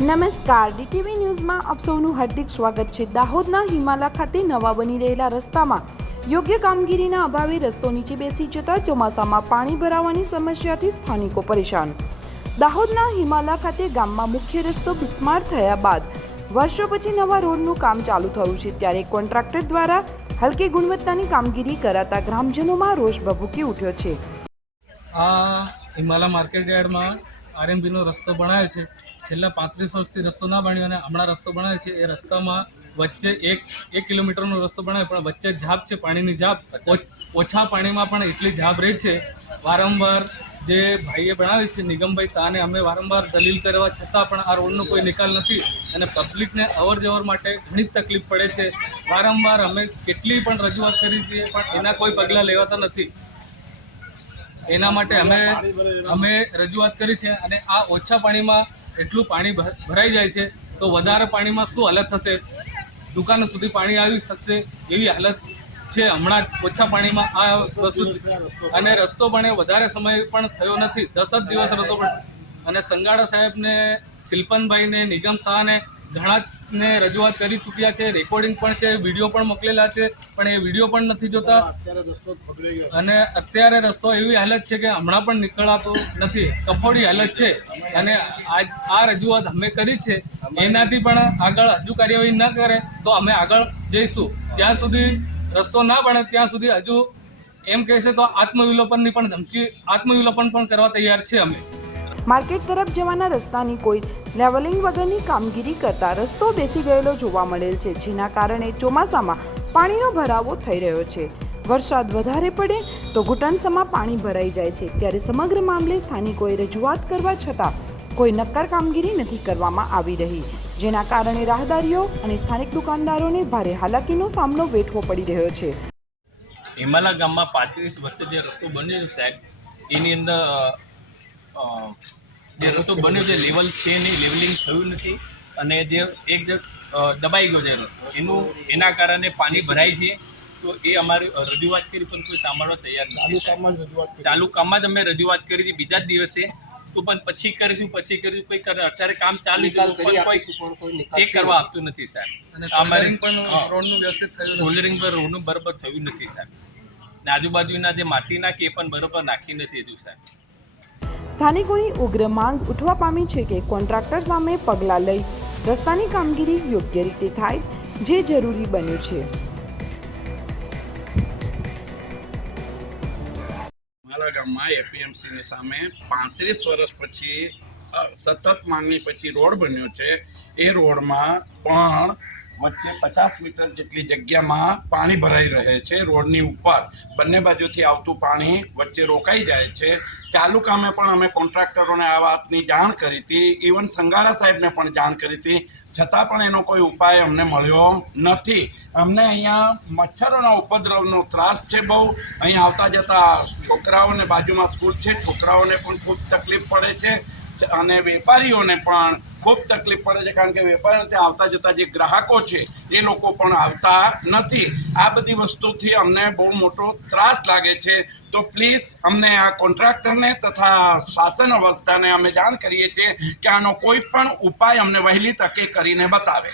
નમસ્કાર, ડીટીવી ન્યૂઝમાં આપ સૌનું હાર્દિક સ્વાગત છે। દાહોદના હિમાલા ખાતે નવા બની રહેલા રસ્તામાં યોગ્ય કામગીરીના અભાવે રસ્તો નીચે બેસી જતા ચોમાસામાં પાણી ભરાવાની સમસ્યાથી સ્થાનિકો પરેશાન। દાહોદના હિમાલા ખાતે ગામમાં મુખ્ય રસ્તો બિસ્માર થયા બાદ વર્ષો પછી નવા રોડનું કામ ચાલુ થયું છે, ત્યારે કોન્ટ્રાક્ટર દ્વારા હલકી ગુણવત્તાની કામગીરી કરાતા ગ્રામજનોમાં રોષ ભભૂકી ઉઠ્યો છે। આ હિમાલા માર્કેટ યાર્ડમાં આરએમબીનો રસ્તો બનાવ્યો છે। છેલ્લા 35 વર્ષથી રસ્તો ના બન્યો અને હમણાં રસ્તો બનાવ્યો છે। એ રસ્તામાં વચ્ચે એક કિલોમીટરનો રસ્તો બનાવ્યો, પણ વચ્ચે ઝાપ છે, પાણીની ઝાપ। ઓછા પાણીમાં પણ એટલી ઝાપ રહે છે। વારંવાર જે ભાઈએ બનાવી છે નિગમભાઈ શાહને અમે વારંવાર દલીલ કરવા છતાં પણ આ રોડનો કોઈ નિકાલ નથી અને પબ્લિકને અવર જવર માટે ઘણી તકલીફ પડે છે। વારંવાર અમે કેટલી પણ રજૂઆત કરી છે, પણ એના કોઈ પગલાં લેવાતા નથી। એના માટે અમે રજૂઆત કરી છે અને આ ઓછા પાણીમાં એટલું પાણી ભરાઈ જાય છે તો વધારે પાણીમાં શું હાલત થશે? દુકાનો સુધી પાણી આવી શકશે એવી હાલત છે હમણાં ઓછા પાણીમાં આ વસ્તુ। અને રસ્તો પણ વધારે સમય પણ થયો નથી, 10 જ દિવસ રસ્તો પણ। અને સંગાડા સાહેબને, શિલ્પનભાઈને, નિગમ શાહને ઘણાને રજૂઆત કરી ચૂક્યા છે, રેકોર્ડિંગ પણ છે, વિડીયો પણ મોકલેલા છે, પણ એ વિડીયો પણ નથી જોતા। અને અત્યારે રસ્તો એવી હાલત છે કે હમણાં પણ નીકળાતો નથી, કફોડી હાલત છે। અને આ રજૂઆત અમે કરી છે, એનાથી પણ આગળ હજુ કાર્યવાહી ન કરે તો અમે આગળ જઈશું। જ્યાં સુધી રસ્તો ના બને ત્યાં સુધી હજુ એમ કહેશે તો આત્મવિલોપનની પણ ધમકી, આત્મવિલોપન પણ કરવા તૈયાર છે અમે। માર્કેટ તરફ જવાના રસ્તાની કોઈ લેવલિંગ વગરની કામગીરી કરતા રસ્તો બેસી ગયેલો જોવા મળેલ છે, જેના કારણે ચોમાસામાં પાણીનો ભરાવો થઈ રહ્યો છે। વરસાદ વધારે પડે તો ઘૂંટણસમાં પાણી ભરાઈ જાય છે, ત્યારે સમગ્ર મામલે સ્થાનિકોએ રજૂઆત કરવા છતાં કોઈ નક્કર કામગીરી નથી કરવામાં આવી રહી, જેના કારણે રાહદારીઓ અને સ્થાનિક દુકાનદારોને ભારે હાલાકીનો સામનો વેઠવો પડી રહ્યો છે। હિમાલા ગામમાં 35 વર્ષે જે રસ્તો બન્યો છે સાહેબ, એની અંદર જે રસ્તો બન્યો છે લેવલ છે નહીં, લેવલિંગ થયું નથી અને જે દબાઈ ગયો છે રસ્તો, એના કારણે પાણી ભરાય છે। તો એ અમારી રજૂઆત કરી પણ કોઈ સાંભળવા તૈયાર નથી। ચાલુ કામમાં જ અમે રજૂઆત કરી હતી બીજા જ દિવસે, તો પણ પછી કરીશું કોઈ કરે। અત્યારે કામ ચાલુ પણ કોઈ ચેક કરવા આપતું નથી સાહેબ। અને સોલ્ડરિંગ પણ રોડનું વ્યવસ્થિત થયું, સોલ્ડરિંગ પર રોડનું બરાબર થયું નથી સાહેબ। ને આજુબાજુના જે માટી નાખી એ પણ બરાબર નાખી નથી હજુ સાહેબ। સ્થાનિકોની ઉગ્ર માંગ ઉઠવા પામી છે કે કોન્ટ્રાક્ટર સામે પગલાં લઈ રસ્તાની કામગીરી યોગ્ય રીતે થાય, જે જરૂરી બન્યું છે। મારા ગામમાં એપીએમસીની સામે 35 વર્ષ પછી સતત માંગણી પછી રોડ બન્યો છે। એ રોડમાં પણ વચ્ચે 50 મીટર જેટલી જગ્યામાં પાણી ભરાઈ રહે છે। રોડની ઉપર બંને બાજુથી આવતું પાણી વચ્ચે રોકાઈ જાય છે। ચાલુ કામે પણ અમે કોન્ટ્રાક્ટરોને આ વાતની જાણ કરી હતી, ઇવન સંગાડા સાહેબને પણ જાણ કરી હતી, છતાં પણ એનો કોઈ ઉપાય અમને મળ્યો નથી। અમને અહીંયા મચ્છરોના ઉપદ્રવનો ત્રાસ છે બહુ। અહીંયા આવતા જતા છોકરાઓને, બાજુમાં સ્કૂલ છે, છોકરાઓને પણ ખૂબ તકલીફ પડે છે અને વેપારીઓને પણ ખૂબ તકલીફ પડે છે, કારણ કે વેપારીઓ ત્યાં આવતા જતા જે ગ્રાહકો છે એ લોકો પણ આવતા નથી। આ બધી વસ્તુથી અમને બહુ મોટો ત્રાસ લાગે છે। તો પ્લીઝ અમને આ કોન્ટ્રાક્ટરને તથા શાસન અવસ્થાને અમે જાણ કરીએ છીએ કે આનો કોઈ પણ ઉપાય અમને વહેલી તકે કરીને બતાવે।